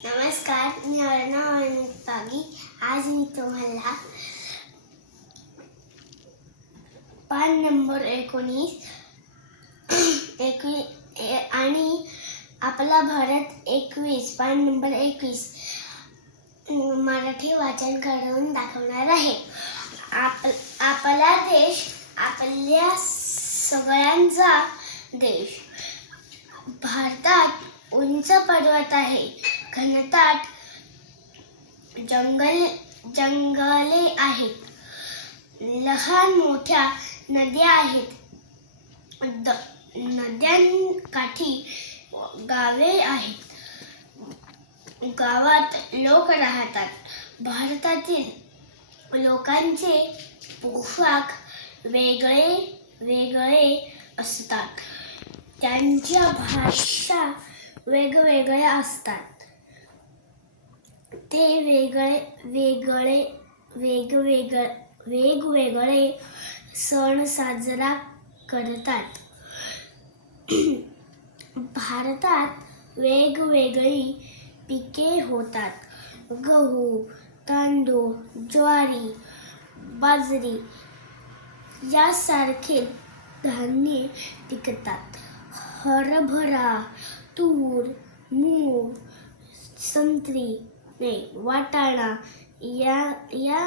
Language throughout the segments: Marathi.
नमस्कार मी अर्णव पागी आज मी तुम्हाला पान नंबर एकोणीस एकवी आणि आपला भारत एकवीस पान नंबर एकवीस मराठी वाचन करून दाखवणार आहे. आप आपला देश आपल्या सगळ्यांचा देश. भारतात उंच पर्वत आहे. घनदाट जंगल जंगले आहेत. लहान मोठ्या नद्या आहेत. द नद्यांकाठी गावे आहेत. गावात लोक राहतात. भारतातील लोकांचे पोशाख वेगळे वेगळे असतात. त्यांच्या भाषा वेगवेगळ्या असतात. ते वेगळे वेगळे वेगवेगळे वेगवेगळे सण साजरा करतात. भारतात वेगवेगळी पिके होतात. गहू तांदूळ ज्वारी बाजरी यासारखे धान्य पिकतात. हरभरा तूर मूग संत्री नाही वाटाणा या या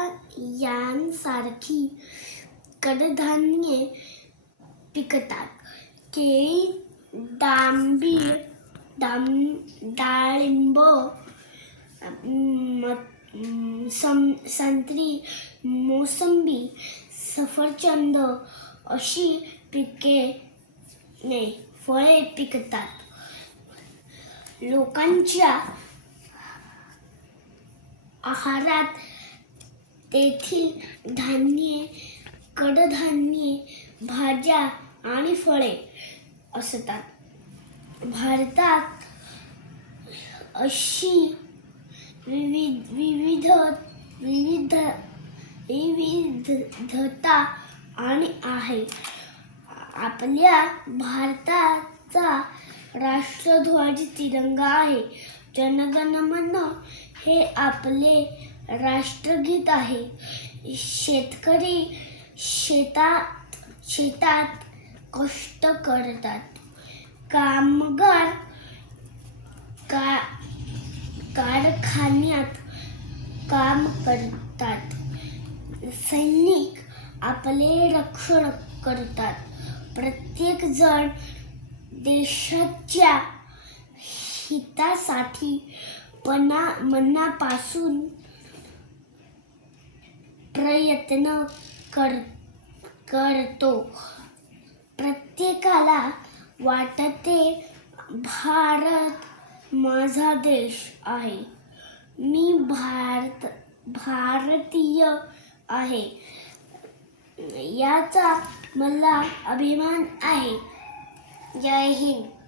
यांसारखी कडधान्ये पिकतात केळी डाम डाळिंब संत्री मोसंबी सफरचंद अशी पिके नाही फळे पिकतात लोकांच्या आहारात तेथील धान्ये कडधान्ये भाज्या आणि फळे असतात. भारतात अशी विविध विविध विविध विविधता आणि आहे. आपल्या भारताचा राष्ट्रध्वज तिरंगा आहे. जनगणमन हे आपले राष्ट्रगीत आहे. शेतकरी शेतात शेतात कष्ट करतात. कामगार का कारखान्यात काम करतात. सैनिक आपले रक्षण करतात. प्रत्येक जण देशाच्या हितासाठी पणा मनापासून प्रयत्न कर करतो. प्रत्येकाला वाटते भारत माझा देश आहे. मी भारत भारतीय आहे. याचा मला अभिमान आहे. जय हिंद.